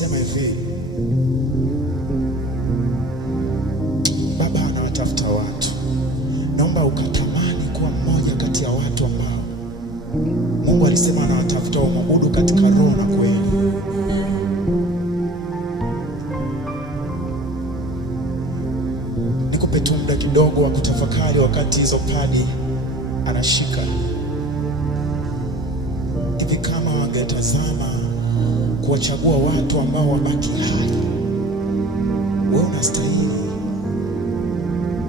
Anasema hivi, Baba anawatafuta watu. Naomba ukatamani kuwa mmoja kati ya watu ambao Mungu alisema anawatafuta wamwabudu katika roho na kweli. Nikupe tu muda kidogo wa kutafakari wakati hizo padi anashika hivi, kama wangetazama kuwachagua watu ambao wabaki hai, wewe unastahili.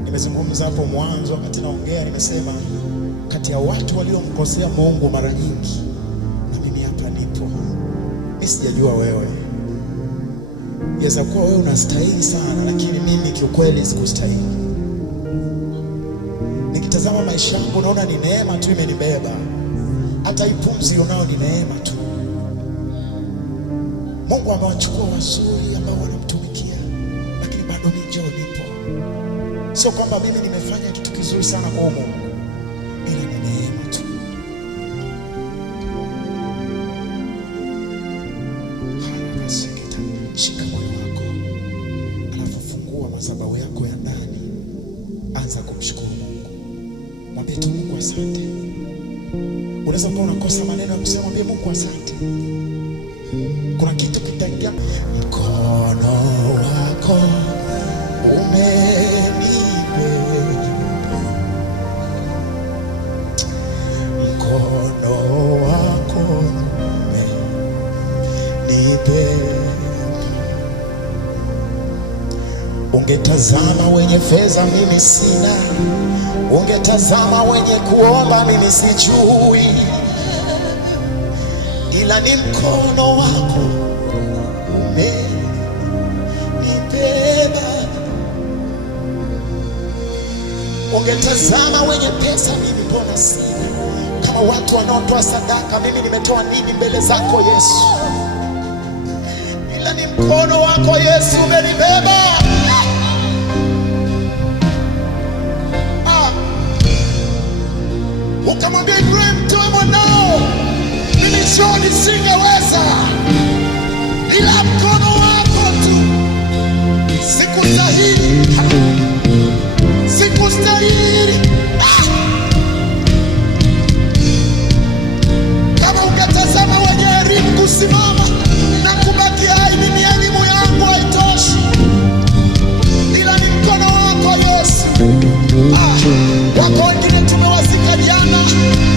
Nimezungumza hapo mwanzo wakati naongea, nimesema kati ya watu waliomkosea Mungu mara nyingi, na mimi hapa nipo. Mimi sijajua wewe, yaweza kuwa wewe unastahili sana, lakini mimi kiukweli sikustahili. Nikitazama maisha yangu naona ni neema tu imenibeba, hata hii pumzi unao ni neema tu. Mungu amewachukua wazuri ambao wanamtumikia, lakini bado nipo. Sio kwamba mimi nimefanya kitu kizuri sana kwa Mungu, ila ni neema tu. Shika moyo wako, alafu fungua madhabahu yako ya ndani, anza kumshukuru Mungu. Mwambie tu Mungu asante. Unaweza kuwa unakosa maneno ya kusema, mwambie Mungu asante. Kuna kitu kitaingia. Mkono wako mkono wako umenibeba. Ungetazama wenye fedha, mimi sina. Ungetazama wenye kuomba, mimi sijui, ila ni mkono wako umenibeba. Ungetazama wenye pesa, mimi mbona sina. Kama watu wanaotoa sadaka, mimi nimetoa nini mbele zako Yesu? Ila ni mkono wako Yesu umenibeba. Ukamwambia Ibrahim, mtoe mwanao. Mimi sioni, singeweza, ila mkono wako tu. Sikustahili. Kama ungetazama wenye elimu kusimama na kubaki hai, mimi elimu yangu haitoshi, ila ni mkono wako Yesu. Wako wengine tumewazika jana,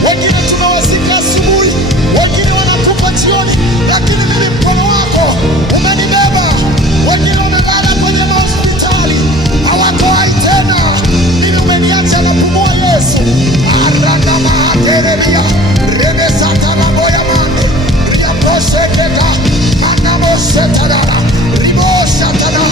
wengine tumewazika asubuhi, wengine wanakufa jioni, lakini mimi mkono wako umenibeba. Wengine wamelala kwenye hospitali, hawako hai tena, mimi umeniacha napumua Yesu. Arana mahakerelia remesata maboya mande ria proseketa manamoshetadara riboshatana.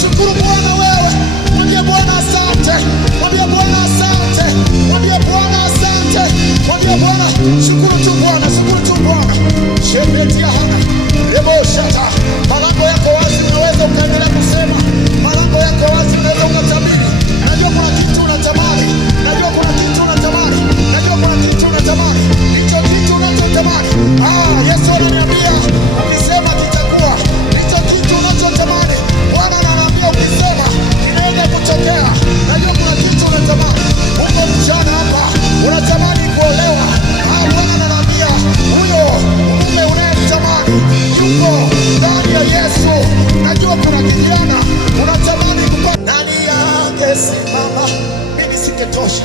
Shukuru Bwana wewe, mwambie Bwana asante, mwambie Bwana asante, mwambie Bwana asante, mwambie Bwana. Shukuru tu Bwana, shukuru tu Bwana. Shebetia hana reboshata. Malango yako wazi, unaweza ukaendelea kusema. Malango yako wazi, unaweza ukatabiri. Najua kuna kitu unatamani, najua kuna kitu unatamani, najua kuna kitu unatamani. Hicho kitu unachotamani, Yesu ananiambia ukisema kitakuwa. Hicho kitu unachotamani, Bwana ananiambia ukisema kinaenda kutokea. Najua kuna kitu unatamani. Uko mchana hapa unatamani kuolewa, Bwana ananiambia huyo mume unayemtamani yuko ndani ya Yesu. Najua kuna kijana unatamani kupata. Nani angesimama? Mimi singetosha.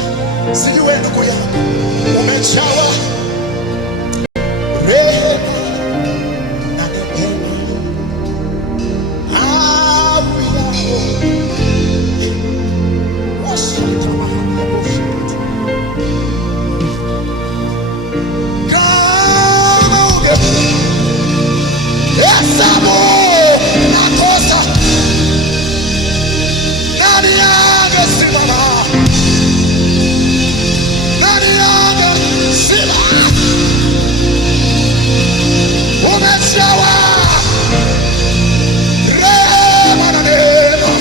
Sijui ndugu yangu umechawa rehema na neema au yako. Kama ungehesabu makosa, nani angesimama? Nani angesimama? Umechawa rehema na neema.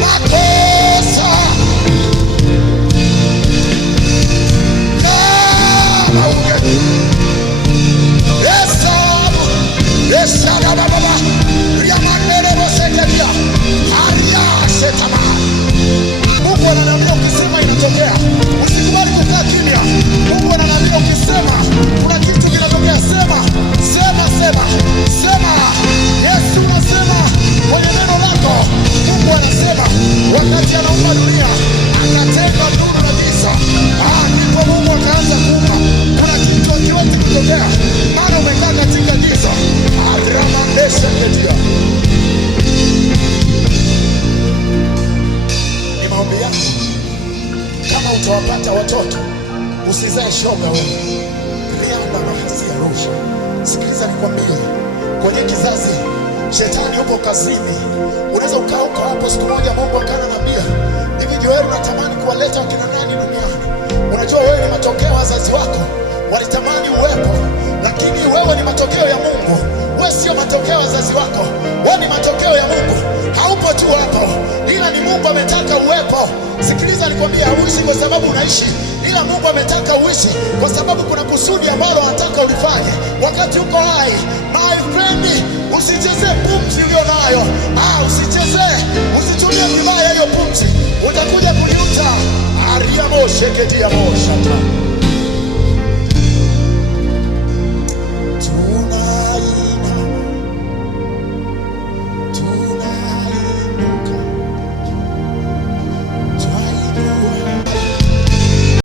Makosa usizae shoga wewe. Rianda na hasia rusha. Sikiliza nikwambie, kwenye kizazi shetani yupo kazini. Unaweza ukaa huko hapo, siku moja Mungu akananiambia hivi, Joel, unatamani kuwaleta wakina nani duniani? Unajua wewe ni matokeo, wazazi wako walitamani uwepo, lakini wewe ni matokeo ya Mungu. Wewe sio matokeo ya wazazi wako, wewe ni matokeo ya Mungu. Haupo tu hapo, ila ni Mungu ametaka uwepo. Sikiliza nikwambie, hauishi kwa sababu unaishi, ila Mungu ametaka uishi kwa sababu kuna kusudi ambalo anataka ulifanye wakati uko hai. My friend, usichezee pumzi ulio nayo. Usitumie vibaya hiyo pumzi, utakuja kuliuta. Ariamo shekedia moshata.